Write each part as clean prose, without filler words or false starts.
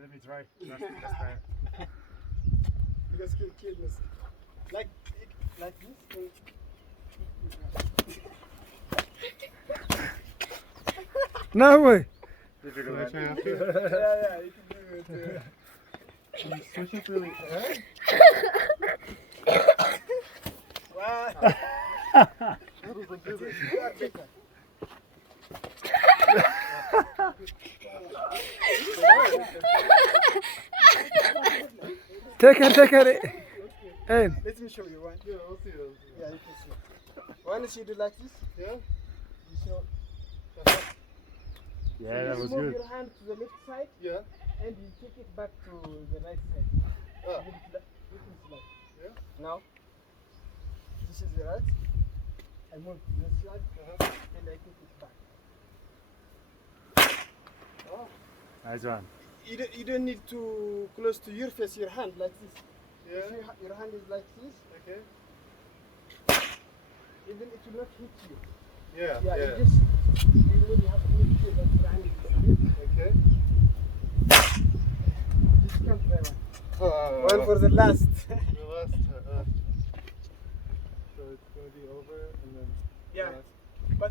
Let me try. That's fair. Because kids like this. No way. Difficult. Yeah, you can do it. Switch it really. Wow. Take her. Hey. Let me show you one. Yeah, we'll see. Yeah, you can see. Once you do like this, Yeah? you show. Yeah, that was move good. your hand to the left side Yeah. and you take it back to the right side. Ah. This is like. Yeah. Now, this is the right. I move to this side and I take it back. Oh. Nice one. You don't need to close to your face, your hand like this. Yeah. See, your hand is like this. Okay. Even it will not hit you. Yeah. Yeah, you just you really have to make sure that your hand is Okay. just count by one. One for the last. The last. So it's gonna be over and then. Yeah. last. But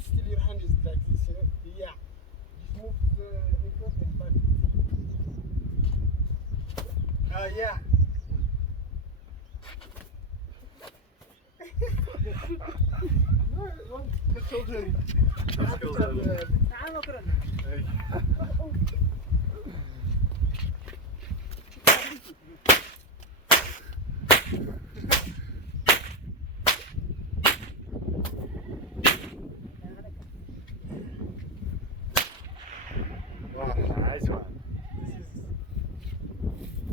still your hand is like this, you know? Yeah. Just move to the in front and back. Yeah. The children. Let's go. تعال مكرنا.